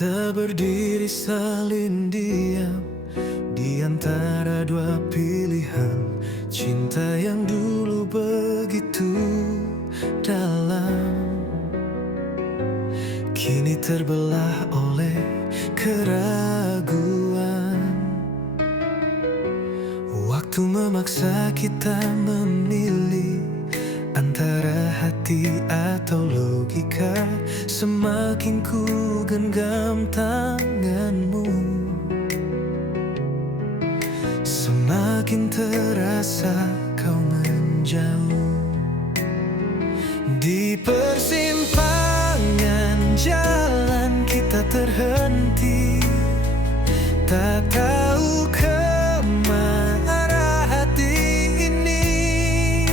Kita berdiri saling diam di antara dua pilihan. Cinta yang dulu begitu dalam, kini terbelah oleh keraguan. Waktu memaksa kita memilih antara hati atau logika. Semakin ku genggam tanganmu, semakin terasa kau menjauh. Di persimpangan jalan kita terhenti, tak tahu kemana hati ini.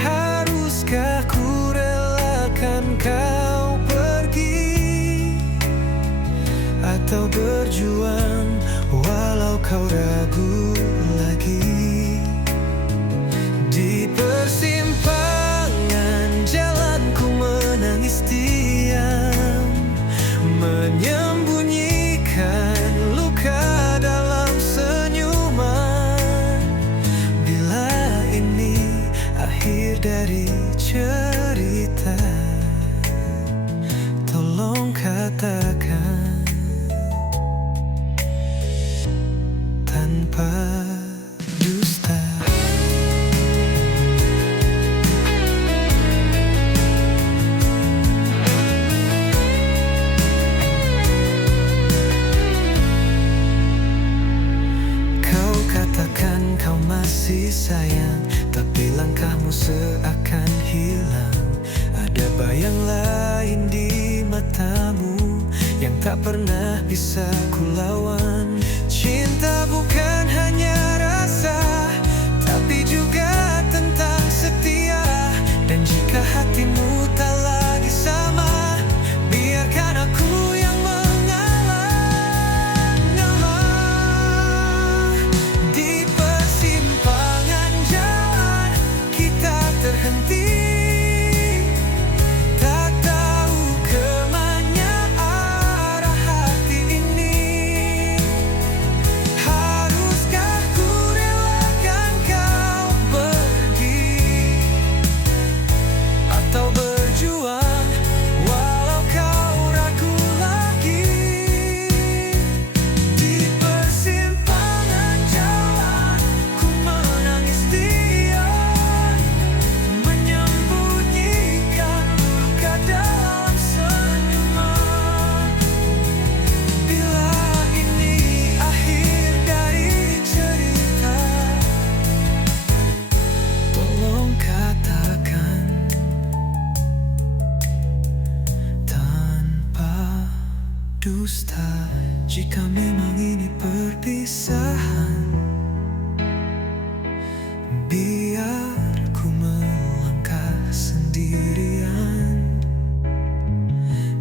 Haruskah ku relakan kau pergi, atau berjuang walau kau ragu lagi? Di persimpangan jalan ku menangis diam, menyembunyikan luka dalam senyuman. Bila ini akhir dari cerita, tolong katakan tanpa dusta. Kau katakan kau masih sayang, tapi langkahmu seakan hilang. Ada bayang lain di matamu yang tak pernah bisa kulawan. Cinta bukan hanya rasa, tapi juga tentang setia. Dan jika hatimu tak lagi sama, biarkan aku yang mengalah. Di persimpangan jalan kita terhenti, tak tahu kemana arah hati ini. Haruskah ku relakan kau pergi, atau berjuang walau kau ragu lagi? Di persimpangan jalan ku menangis diam, menyembunyikan luka dalam senyuman. Bila ini akhir dari cerita, tolong katakan tanpa dusta. Jika memang ini perpisahan, biar ku melangkah sendirian.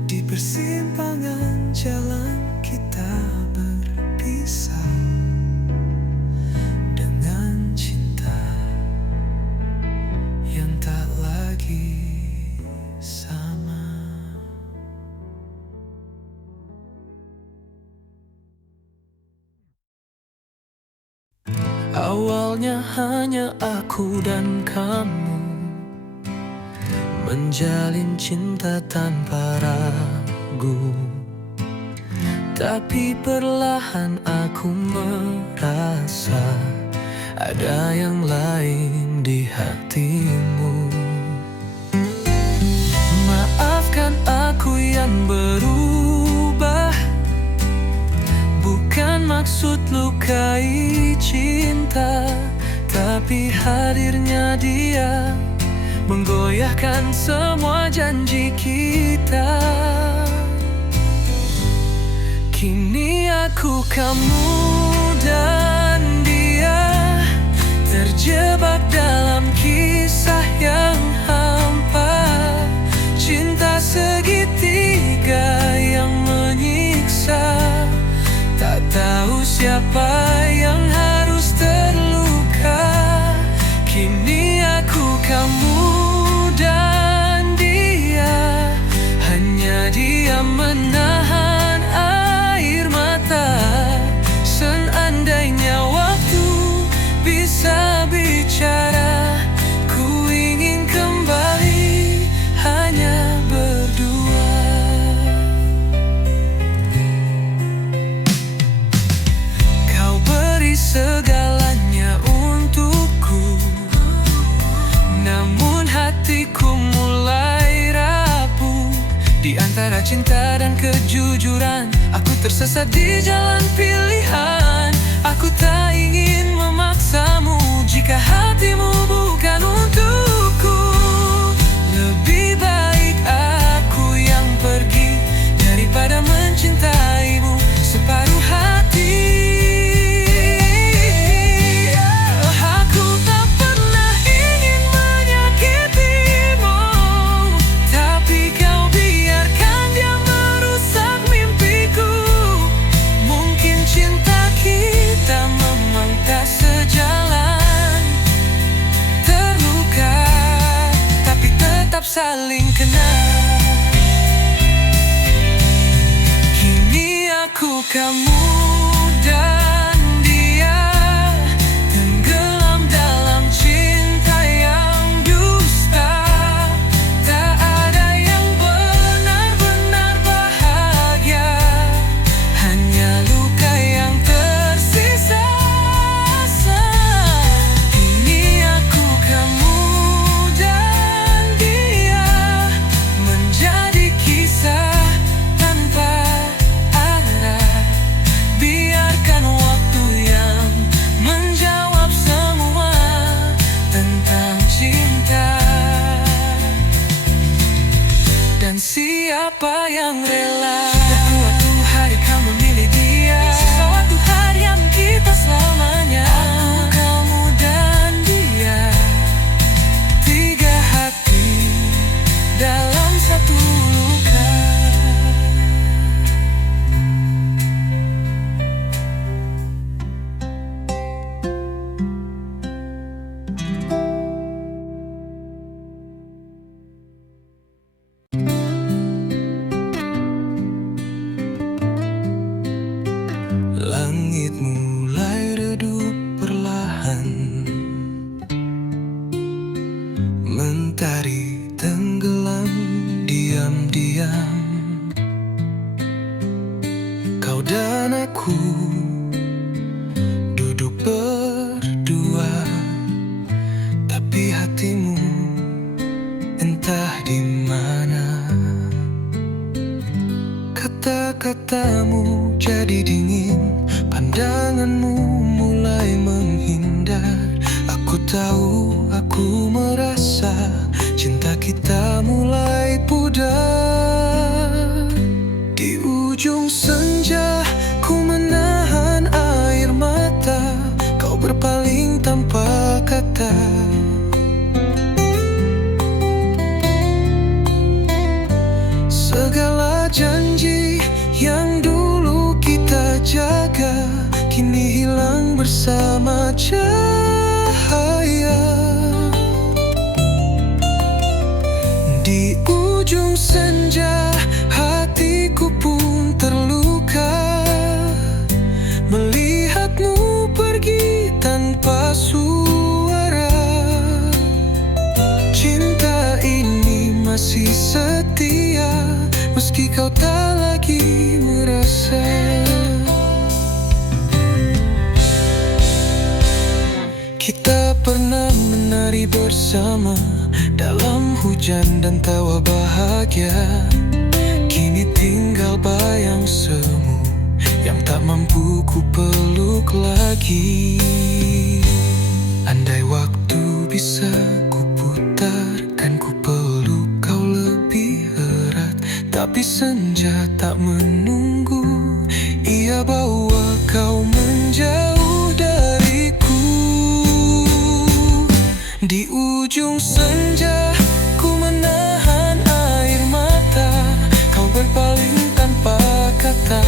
Di persimpangan jalan kita berpisah dengan cinta yang tak lagi sama. Awalnya hanya aku dan kamu menjalin cinta tanpa ragu, tapi perlahan aku merasa ada yang lain di hatimu. Maafkan aku yang berubah, bukan maksud lukai cinta, tapi hadirnya dia menggoyahkan semua janji kita. Kini aku, kamu, dan dia terjebak dalam kisah yang hampa. Cinta segitiga yang menyiksa, tak tahu siapa yang harus terluka. Kini aku, kamu, dan dia, hanya dia menahan hatiku mulai rapuh. Di antara cinta dan kejujuran, aku tersesat di jalan pilihan. Aku tak ingin memaksamu jika hatimu bukan untukku. Lebih baik aku yang pergi daripada mencintaimu separuh hati. Aku tak pernah ingin menyakitimu, tapi kau biarkan dia merusak mimpiku. Mungkin cinta kita memang tak sejalan, terluka tapi tetap saling kenal. Kini aku, kamu, dan dia tenggelam dalam cinta yang dusta. Tak ada yang benar-benar bahagia, hanya luka yang tersisa. Kini aku, kamu, dan dia menjadi kisah tanpa arah. Biarkan waktu yang menjawab semua tentang cinta. Dan siapa yang rela suatu hari kau memilih dia, suatu hari yang kita selamanya. Aku, kamu, dan dia, tiga hati dalam satu luka. Langit mulai redup perlahan, mentari tenggelam diam-diam. Kau dan aku duduk berdua, tapi hatimu entah di mana. Kata-katamu jadi dingin, pandanganmu mulai menghindar. Aku tahu, aku merasa cinta kita mulai pudar. Di ujung senja ku menahan air mata, kau berpaling tanpa kata. Segala janji yang dulu kita jaga kini hilang bersama cahaya. Di ujung senja hatiku pun terluka, melihatmu pergi tanpa suara. Cinta ini masih setia meski kau tak lagi merasa. Kita pernah menari bersama dalam hujan dan tawa bahagia. Kini tinggal bayang semu yang tak mampu ku peluk lagi. Andai waktu bisa ku putarkan, ku peluk kau lebih erat. Tapi senja tak menunggu, ia bawa kau menjauh dariku. Di ujung senja ku menahan air mata, kau berpaling tanpa kata.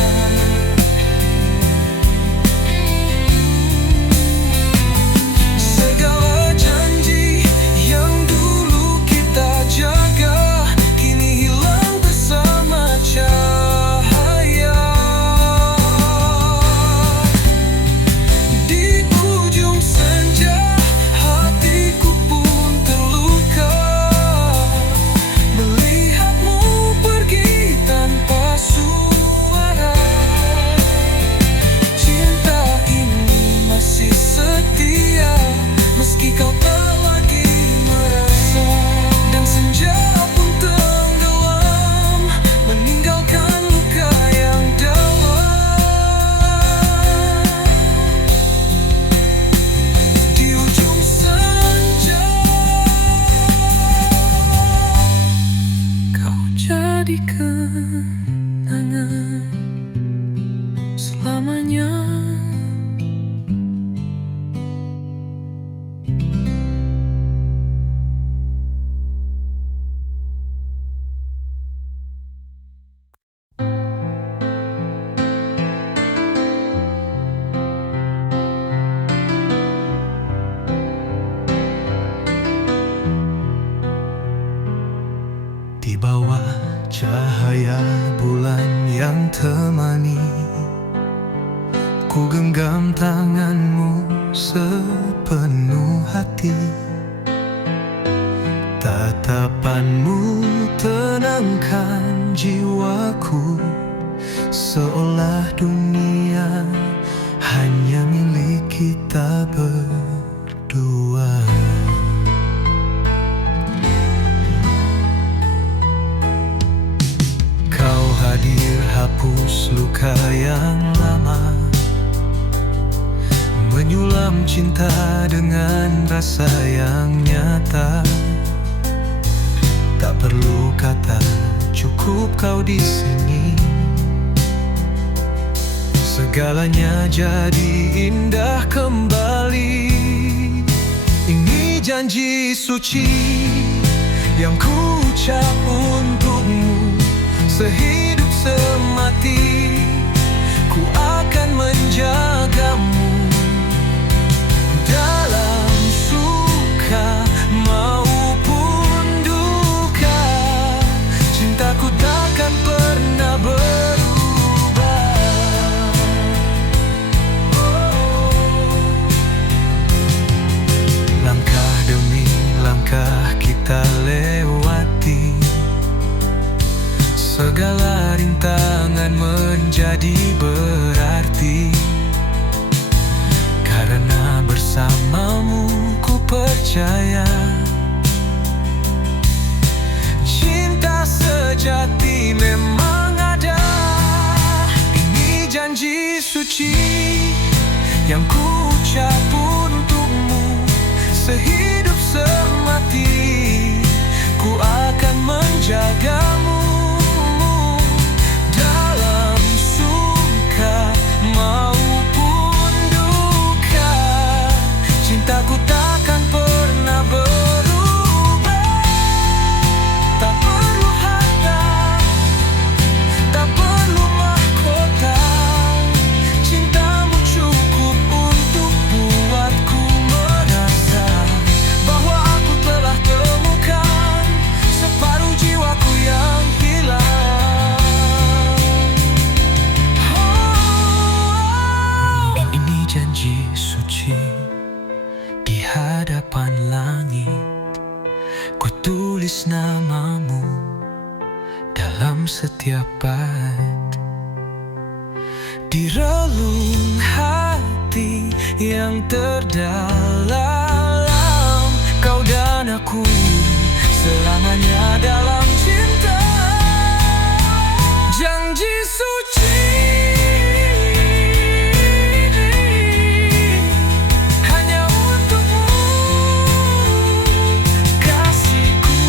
Segala janji yang dulu kita jaga kini hilang bersama cahaya. Di ujung senja hatiku pun terluka, melihatmu pergi tanpa suara. genggam tanganmu sepenuh hati. Tatapanmu tenangkan jiwaku, seolah dunia hanya milik kita berdua. Kau hadir hapus luka yang lama, menyulam cinta dengan rasa yang nyata. Tak perlu kata, cukup kau di sini. Segalanya jadi indah kembali. Ini janji suci yang ku ucap untukmu, sehidup semati ku akan menjagamu. Dalam suka maupun duka, cintaku takkan pernah berubah. Langkah demi langkah kita lewati, segala rintangan menjadi berarti. Karena bersamamu ku percaya, cinta sejati memang ada. Ini janji suci yang ku ucap untukmu, sehidup semati ku akan menjagamu. Dalam suka maupun duka, cintaku takkan pernah berubah. Tak perlu harta, tak perlu mahkota, cintamu cukup untuk buatku merasa bahwa aku telah temukan separuh jiwaku yang hilang. Ini janji suci di hadapan langit, ku tulis namamu dalam setiap bait. Di relung hati yang terdalam, kau dan aku selamanya dalam cinta. Janji suci hanya untukmu, kasihku.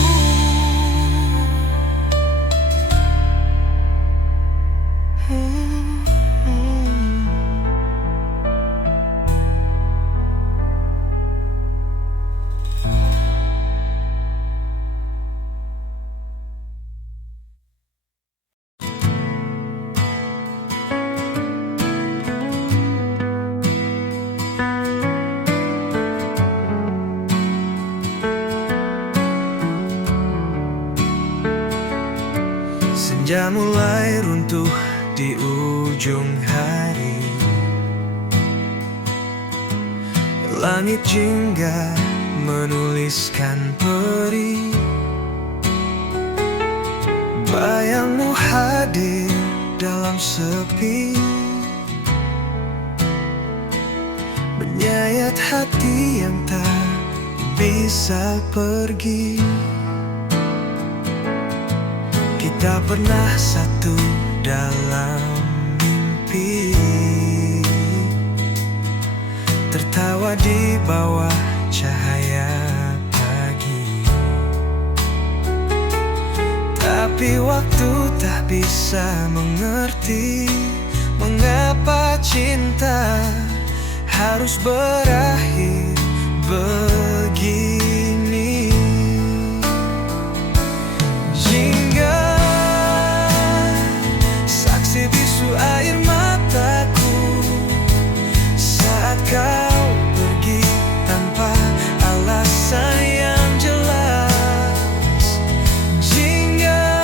Senja mulai runtuh di ujung hari, langit jingga menuliskan perih. Bayangmu hadir dalam sepi, menyayat hati yang tak bisa pergi. Kita pernah satu dalam mimpi, tertawa di bawah cahaya pagi. Tapi waktu tak bisa mengerti mengapa cinta harus berakhir begini. Hingga saksi bisu air mataku saat kau pergi tanpa alasan yang jelas. Hingga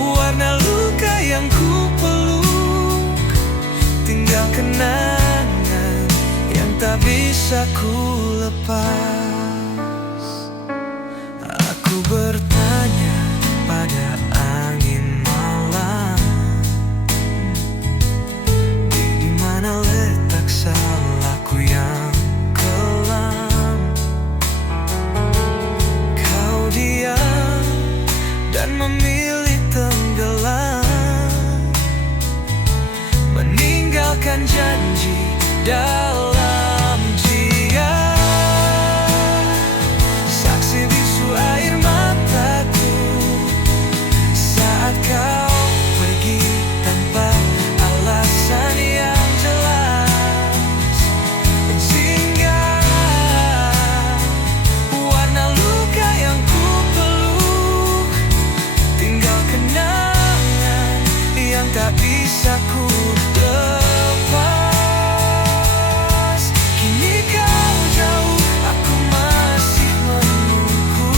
warna luka yang ku peluk bisa ku lepas. Aku bertanya pada angin malam, di mana letak salahku yang kelam. Kau diam dan memilih tenggelam, meninggalkan janji dalam dia. Saksi bisu air mataku saat kau pergi tanpa alasan yang jelas. Singgah warna luka yang ku peluk, tinggal kenangan yang tak bisa ku lepas. Kini kau jauh, aku masih menunggu,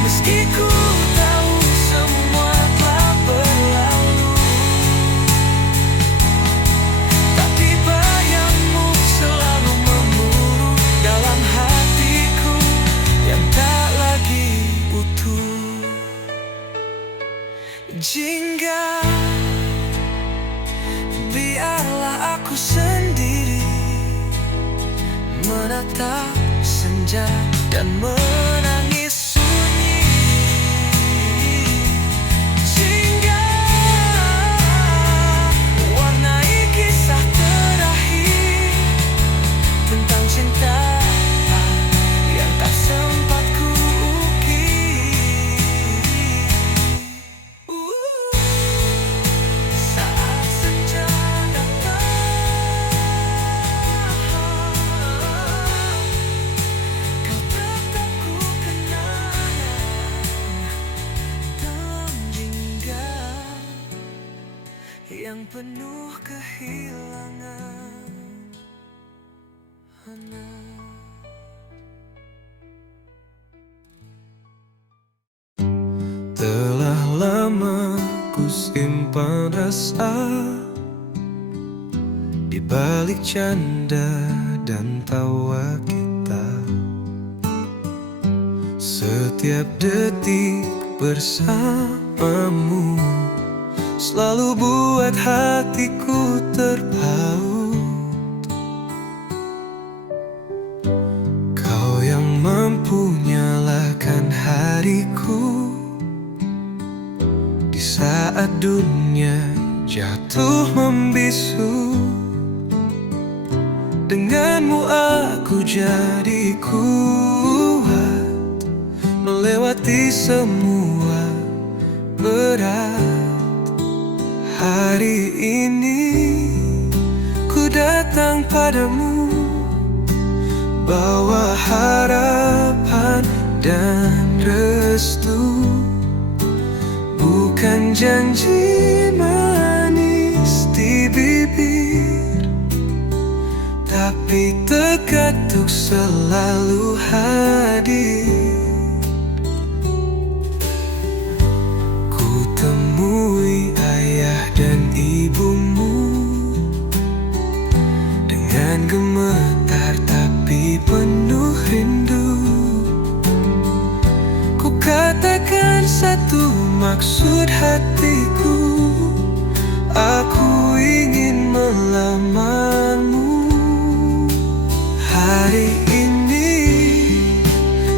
meski ku tahu semua telah berlalu. Tapi bayangmu selalu memburu dalam hatiku yang tak lagi utuh. Jingga, biarlah aku sendiri menatap senja dan menangis sunyi. Jingga warnai kisah terakhir tentang cinta yang tak sempat ku ukir. Saat senja datang, kau tetap ku kenang dalam jingga yang penuh kehilangan. Telah lama ku simpan rasa di balik canda dan tawa kita. Setiap detik bersamamu selalu buat hatiku terpaut. Kau yang mampu nyalakan hariku di saat dunia jatuh membisu. Denganmu aku jadi kuat melewati semua berat. Hari ini ku datang padamu, bawa harapan dan restu. Bukan janji manis di bibir, tapi tekad untuk selalu hadir. Ku temui ayah dan ibumu dengan gemetar tapi penuh rindu. Ku katakan satu maksud hatiku, aku ingin melamarmu. Hari ini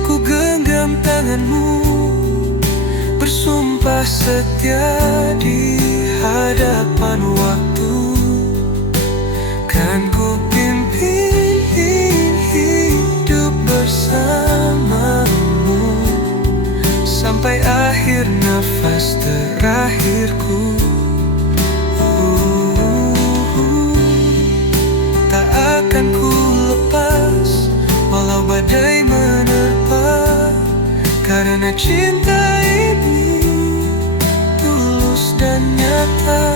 ku genggam tanganmu, bersumpah setia di hadapan waktu. Kan ku pimpin hidup bersamamu sampai akhir nafas terakhirku. Tak akan ku lepas walau badai menerpa, karena cinta ini tulus dan nyata.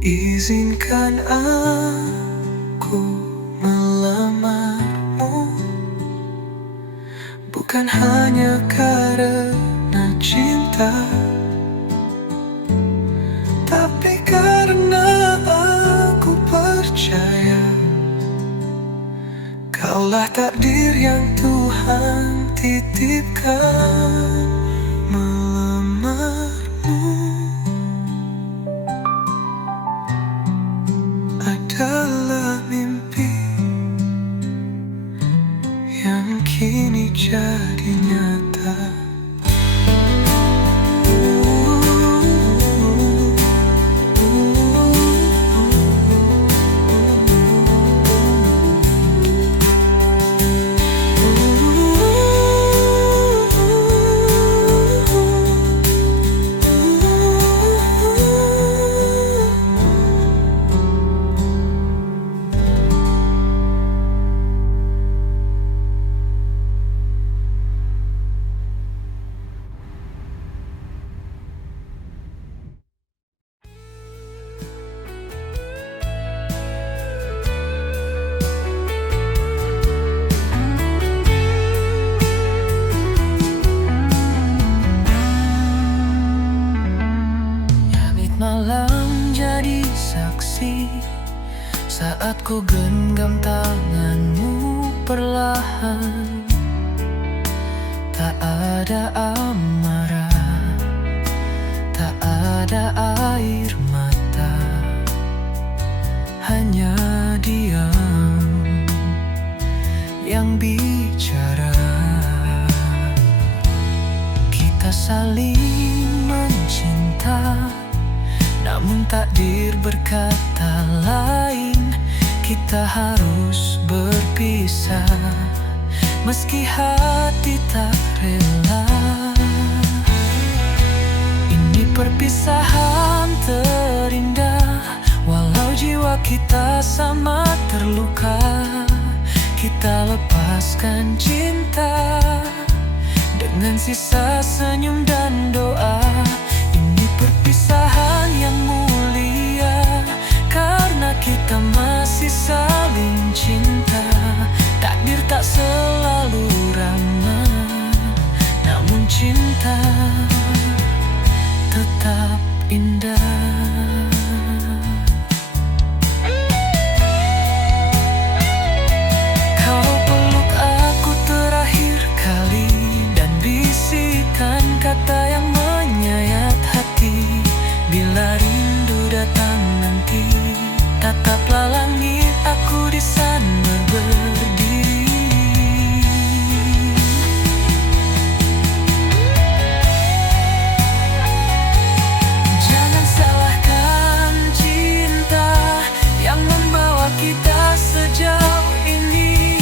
Izinkan aku melamarmu, bukan hanya karena cinta, tapi adalah takdir yang Tuhan titipkan. Melamarmu adalah mimpi yang kini jadi nyata. Malam jadi saksi saat ku genggam tanganmu perlahan. Tak ada amarah, tak ada air mata, hanya diam yang bicara. Kita saling mencinta, namun takdir berkata lain. Kita harus berpisah, meski hati tak rela. Ini perpisahan terindah, walau jiwa kita sama terluka. Kita lepaskan cinta dengan sisa senyum dan doa. Ini perpisahan yang mulia, karena kita masih saling cinta. Takdir tak selalu ramah, namun cinta tetap indah. Kau peluk aku terakhir kali dan bisikan kata yang menyayat hati. Bila rindu datang nanti, tataplah langit, aku di sana berdiri. Jangan salahkan cinta yang membawa kita sejauh ini.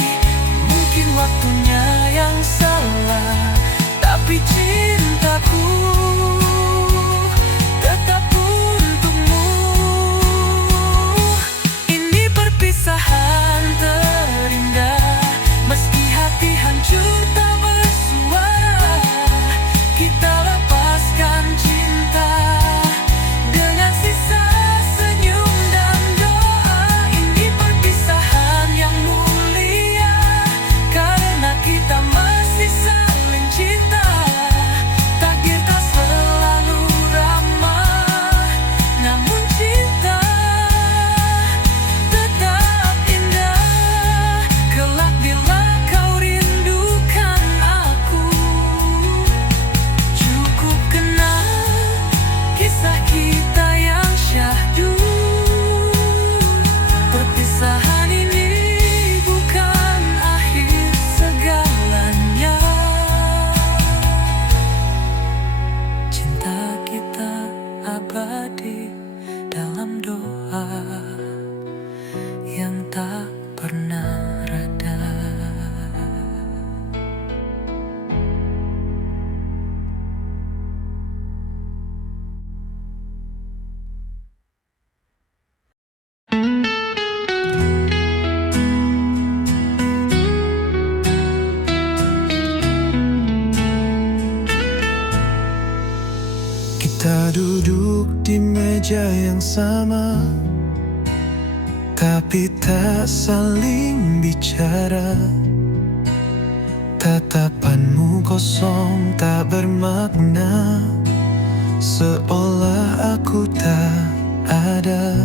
Mungkin waktunya yang salah, tapi cintaku tetap untukmu. Ini perpisahan terindah, meski hati hancur tak bersuara. Kita lepaskan cinta dengan sisa senyum dan doa. Ini perpisahan yang mulia, karena kita masih saling cinta. Takdir tak selalu ramah, namun cinta tetap indah. Kelak bila kau rindukan aku, cukup kenal kisah kita yang syahdu. Perpisahan ini bukan akhir segalanya. Cinta kita abadi dalam doa yang tak pernah reda. Kita duduk di meja yang sama, tapi tak saling bicara. Tatapanmu kosong tak bermakna, seolah aku tak ada.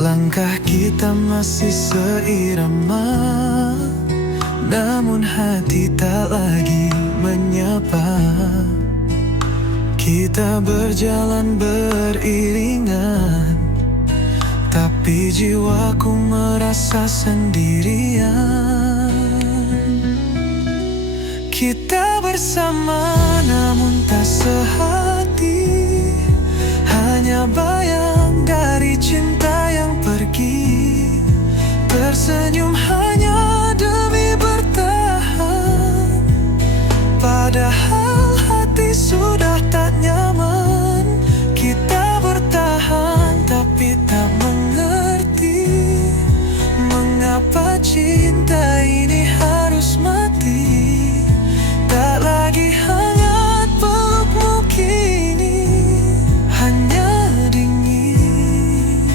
Langkah kita masih seirama, namun hati tak lagi menyapa. Kita berjalan beriringan, tapi jiwaku merasa sendirian. Kita bersama namun tak sehati, hanya bayang dari cinta yang pergi. Tersenyum hanya demi bertahan, padahal hati sudah tak nyaman. Kita bertahan tapi tak mengerti mengapa cinta ini harus mati. Tak lagi hangat pelukmu kini, hanya dingin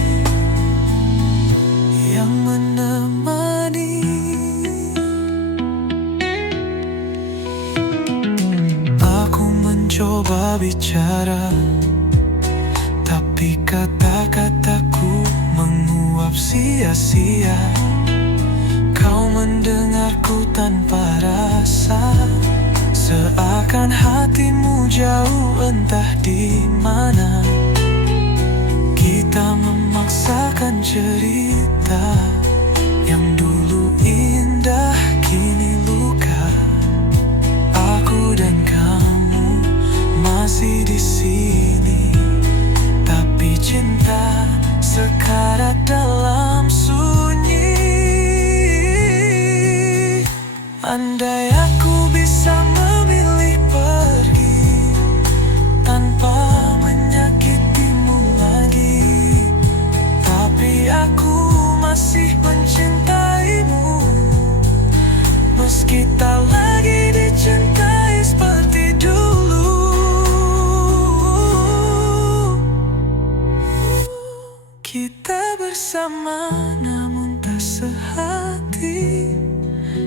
yang menemani. Aku mencoba bicara, tapi kata-kataku menguap sia-sia. Kau mendengarku tanpa rasa, seakan hatimu jauh entah di mana. Kita memaksakan cerita yang dulu indah kini luka. Aku dan kamu masih di sini, tapi cinta sekarat dalam sunyi. Andai aku bisa memilih pergi tanpa menyakitimu lagi, tapi aku masih mencintaimu, meski tak lagi dicintai seperti dulu. Kita bersama namun tak sehati,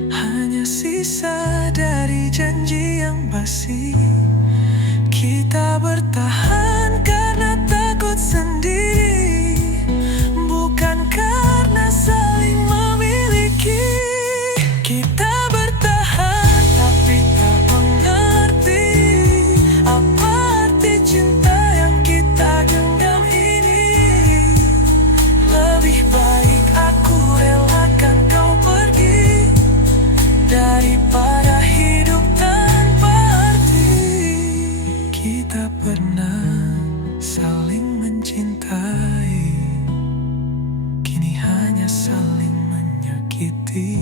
hanya sisa dari janji yang basi. Kita bertahan karena takut sendiri, bukan karena saling memiliki. Kita bertahan tapi tak mengerti apa arti cinta yang kita genggam ini. Lebih baik aku relakan kau pergi daripada hidup tanpa arti. Kita pernah saling mencintai, kini hanya saling menyakiti.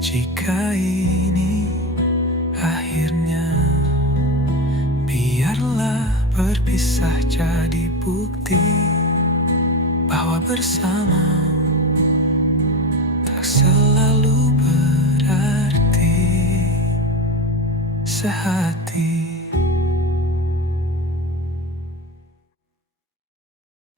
Jika ini akhirnya, biarlah berpisah jadi bukti bahwa bersama tak selalu berarti sehati.